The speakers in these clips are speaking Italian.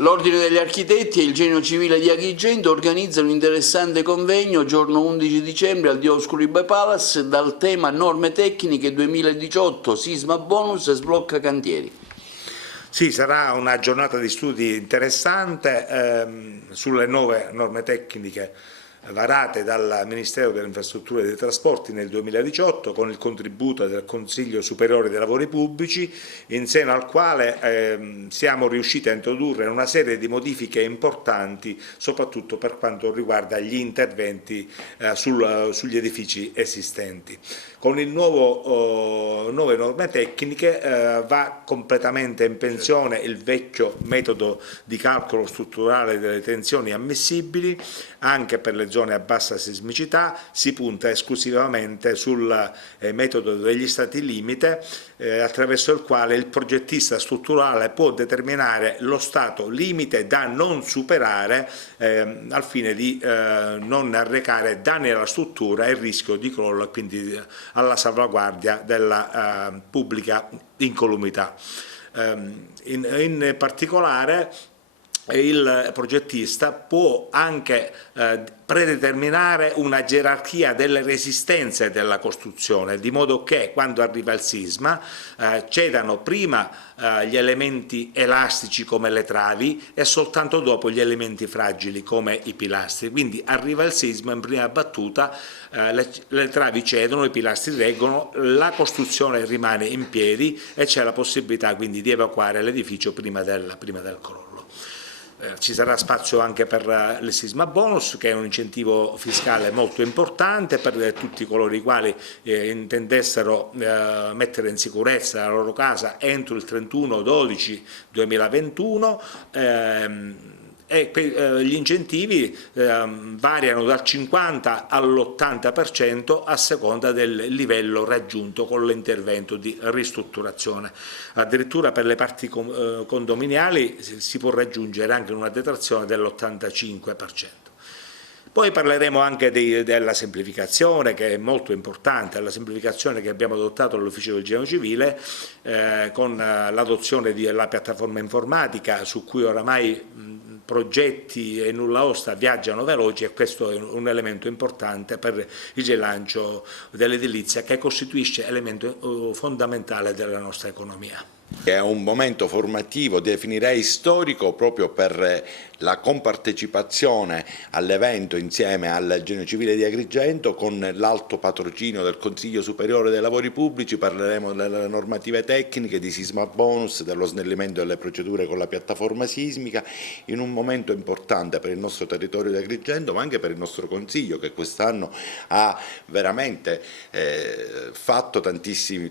L'Ordine degli Architetti e il Genio Civile di Agrigento organizzano un interessante convegno giorno 11 dicembre al Dioscuri By Palace dal tema Norme tecniche 2018, sisma bonus e sblocca cantieri. Sì, sarà una giornata di studi interessante sulle nuove norme tecniche varate dal Ministero delle Infrastrutture e dei Trasporti nel 2018 con il contributo del Consiglio Superiore dei Lavori Pubblici, in seno al quale siamo riusciti a introdurre una serie di modifiche importanti, soprattutto per quanto riguarda gli interventi sugli edifici esistenti. Con il nuove norme tecniche va completamente in pensione il vecchio metodo di calcolo strutturale delle tensioni ammissibili anche per le zone a bassa sismicità, si punta esclusivamente sul metodo degli stati limite attraverso il quale il progettista strutturale può determinare lo stato limite da non superare al fine di non arrecare danni alla struttura e il rischio di crollo e quindi alla salvaguardia della pubblica incolumità. In particolare il progettista può anche predeterminare una gerarchia delle resistenze della costruzione, di modo che quando arriva il sisma cedano prima gli elementi elastici come le travi e soltanto dopo gli elementi fragili come i pilastri. Quindi arriva il sisma, in prima battuta le travi cedono, i pilastri reggono, la costruzione rimane in piedi e c'è la possibilità quindi di evacuare l'edificio prima del crollo. Ci sarà spazio anche per il sisma bonus, che è un incentivo fiscale molto importante per tutti coloro i quali intendessero mettere in sicurezza la loro casa entro il 31/12/2021. Gli incentivi variano dal 50 all'80% a seconda del livello raggiunto con l'intervento di ristrutturazione. Addirittura per le parti condominiali si può raggiungere anche una detrazione dell'85%. Poi parleremo anche della semplificazione, che è molto importante, la semplificazione che abbiamo adottato all'Ufficio del Genio Civile con l'adozione della piattaforma informatica su cui oramai progetti e nulla osta viaggiano veloci, e questo è un elemento importante per il rilancio dell'edilizia, che costituisce elemento fondamentale della nostra economia. È un momento formativo, definirei storico, proprio per la compartecipazione all'evento insieme al Genio Civile di Agrigento con l'alto patrocinio del Consiglio Superiore dei Lavori Pubblici. Parleremo delle normative tecniche, di sisma bonus, dello snellimento delle procedure con la piattaforma sismica, in un momento importante per il nostro territorio di Agrigento, ma anche per il nostro Consiglio, che quest'anno ha veramente fatto tantissimi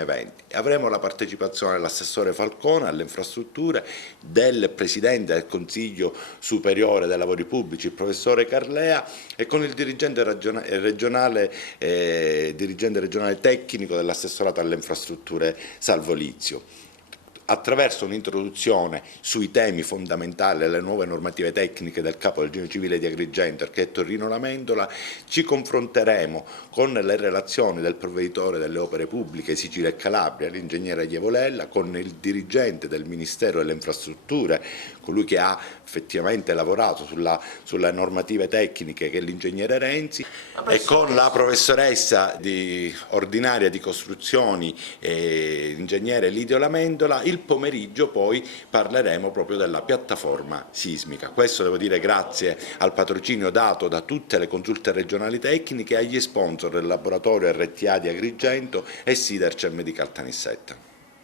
eventi. Avremo la partecipazione dell'assessore Falcone alle infrastrutture, del Presidente del Consiglio Superiore dei Lavori Pubblici, il professore Carlea, e con il dirigente regionale tecnico dell'assessorato alle infrastrutture Salvo Lizio. Attraverso un'introduzione sui temi fondamentali delle nuove normative tecniche del capo del Genio Civile di Agrigento, architetto Rino Lamendola, ci confronteremo con le relazioni del provveditore delle opere pubbliche Sicilia e Calabria, l'ingegnere Ievolella, con il dirigente del Ministero delle Infrastrutture, colui che ha effettivamente lavorato sulle normative tecniche, che è l'ingegnere Renzi, e con la professoressa ordinaria di costruzioni, l'ingegnere Lidio Lamendola. Il pomeriggio poi parleremo proprio della piattaforma sismica. Questo devo dire grazie al patrocinio dato da tutte le consulte regionali tecniche e agli sponsor del laboratorio RTA di Agrigento e Sidercem di Caltanissetta.